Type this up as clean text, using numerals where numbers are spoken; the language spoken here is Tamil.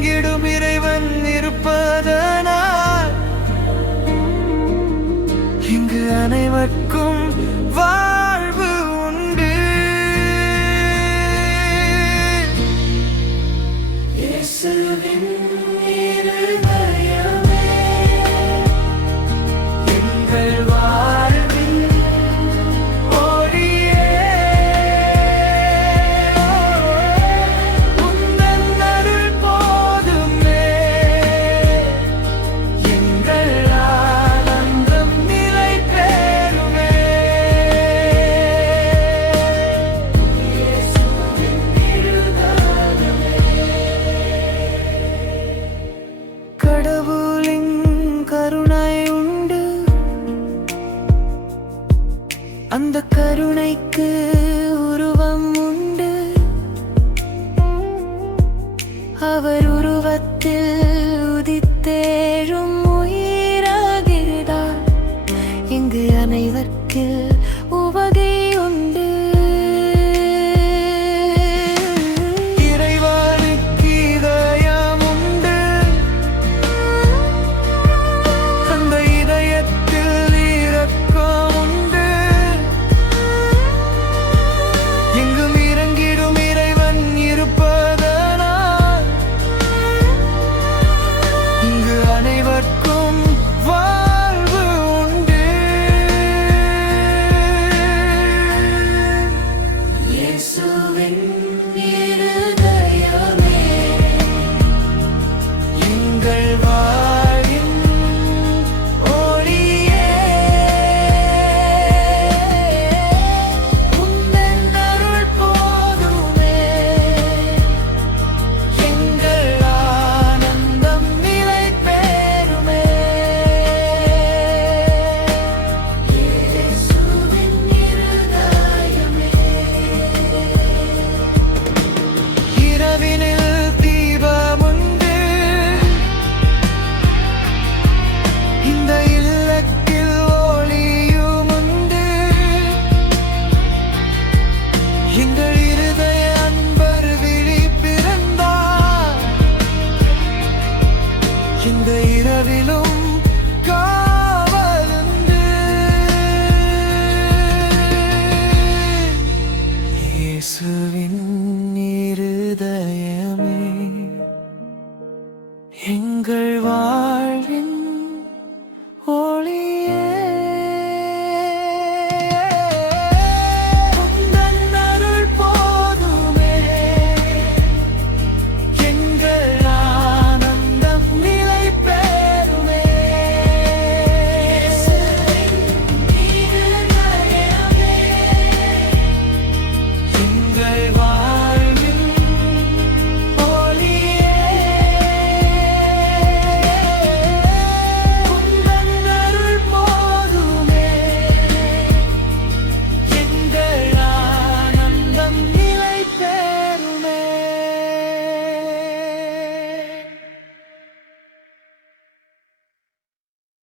இறங்கிடும் இறைவன் இருப்பதனால் இங்கு அனைவருக்கும் வாழ்வு உண்டு. இயேசுவின் இருதயமே எங்கள் வாழ்வின் ஒளியே. உந்தன் அருள் போதுமே எங்கள் ஆனந்தம் நிலை பெறுமே. இயேசுவின் இருதயமே. கடவுளின் கருணை உண்டு, அந்த கருணைக்கு உருவம் உண்டு. அவர் உருவத்தில் உதித்தேழும் உயிராகிறார். இங்கு அனைவருக்கு உவகை உண்டு. இறைவனுக்கு இதயம் உண்டு, அந்த இதயத்தில் இரக்கம் உண்டு. எங்கும் இறங்கிடும் இறைவன் இருப்பதனால் இங்கு அனைவருக்கும் வாழ்வு உண்டு. இயேசுவின் இருதயமே எங்கள் வாழ்வின் ஒளியே. உந்தன் அருள் போதுமே எங்கள் ஆனந்தம் நிலை பெறுமே. இயேசுவின் இருதயமே. இரவினில் தீபமுண்டு, இந்த இல்லத்தில் ஒளியும் உண்டு. எங்கள் இருதய அன்பர் விழிப்பிறந்தார், இந்த இரவிலும் காவலுண்டு. இயேசுவின்